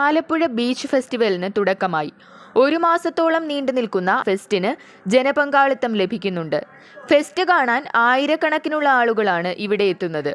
Alappuzha beach ഫെസ്റ്റിവലിന് തുടക്കമായി. 1 മാസത്തോളം നീണ്ടു നിൽക്കുന്ന ഫെസ്റ്റിന് ജനപങ്കാളിത്തം ലഭിക്കുന്നുണ്ട്. ഫെസ്റ്റ് കാണാൻ ആയിരക്കണക്കിനുള്ള ആളുകളാണ് ഇവിടെ എത്തുന്നത്.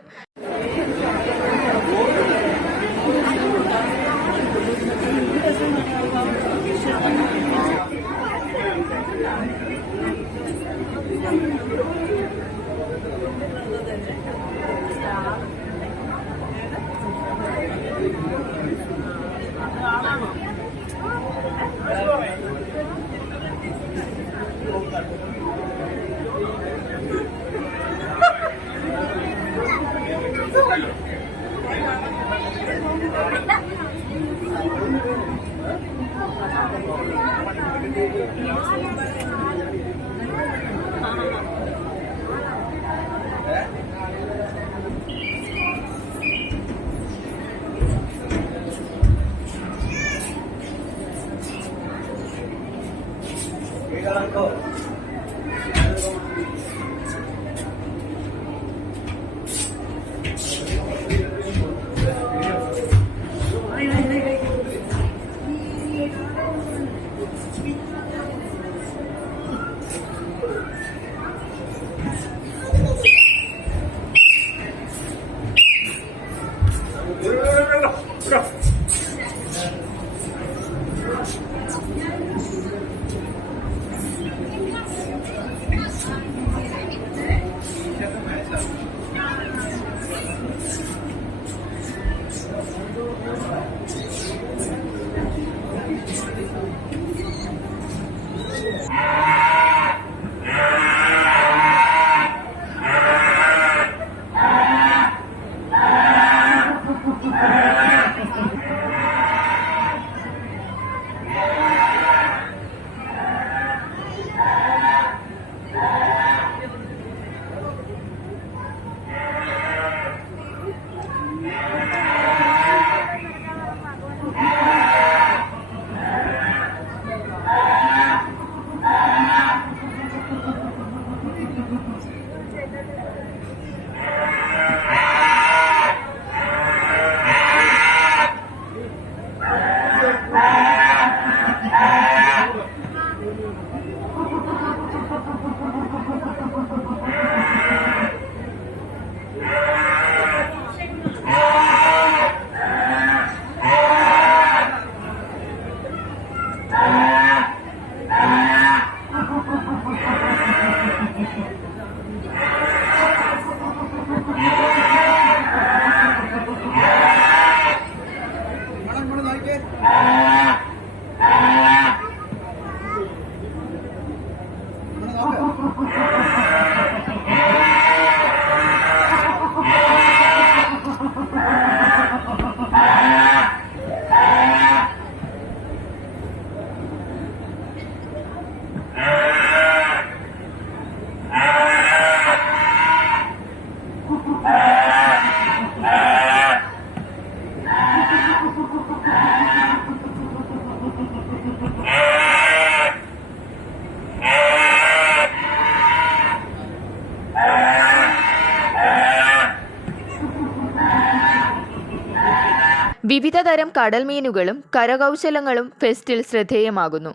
വിവിധതരം കടൽമീനുകളും കരകൗശലങ്ങളും ഫെസ്റ്റിൽ ശ്രദ്ധേയമാകുന്നു.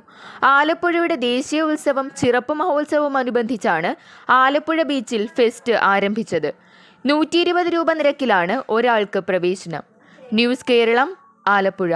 ആലപ്പുഴയുടെ ദേശീയ ഉത്സവം ചിറപ്പ് മഹോത്സവം അനുബന്ധിച്ചാണ് ആലപ്പുഴ ബീച്ചിൽ ഫെസ്റ്റ് ആരംഭിച്ചത്. 120 രൂപ നിരക്കിലാണ് ഒരാൾക്ക് പ്രവേശനം. ന്യൂസ് കേരളം, ആലപ്പുഴ.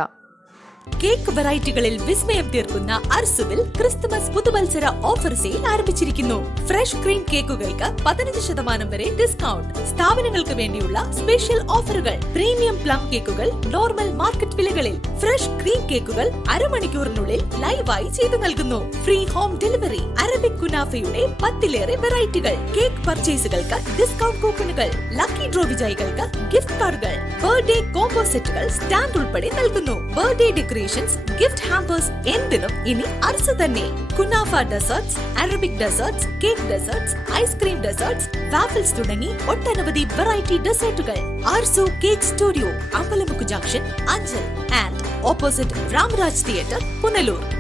കേക്ക് വെറൈറ്റികളിൽ വിസ്മയം തീർക്കുന്ന അർസുവിൽ ക്രിസ്തുമസ് പുതുവത്സര ഓഫർ സെയിൽ ആരംഭിച്ചിരിക്കുന്നു. ഫ്രഷ് ക്രീം കേക്കുകൾക്ക് 15% വരെ ഡിസ്കൗണ്ട്. സ്ഥാപനങ്ങൾക്ക് വേണ്ടിയുള്ള സ്പെഷ്യൽ ഓഫറുകൾ. പ്രീമിയം പ്ലം കേക്കുകൾ നോർമൽ മാർക്കറ്റ് വിലകളിൽ. ഫ്രഷ് ക്രീം കേക്കുകൾ അരമണിക്കൂറിനുള്ളിൽ ലൈവായി ചെയ്തു നൽകുന്നു. Free home delivery. അറബിക് കുനാഫയുടെ 10ലേറെ വെറൈറ്റികൾ. കേക്ക് പർച്ചേസുകൾക്ക് ഡിസ്കൗണ്ട് കൂപ്പണുകൾ. ലക്കി ഡ്രോ വിജയികൾക്ക് ഗിഫ്റ്റ് കാർഡുകൾ. ബർത്ത്ഡേ കോംബോ സെറ്റുകൾ സ്റ്റാൻഡ് ഉൾപ്പെടെ നൽകുന്നു. ബർത്ത്ഡേ ഗിഫ്റ്റ് ഹാമ്പേഴ്സ് എന്തിനും ഇനി അർസ് തന്നെ. Kunafa deserts, Arabic desserts, cake desserts, ice cream desserts, waffles തുടങ്ങി ഒട്ടനവധി വെറൈറ്റി ഡെസേർട്ടുകൾ. Arzu cake studio, Ambalamukku junction, Anchal and opposite Ramaraj theatre, Punalur.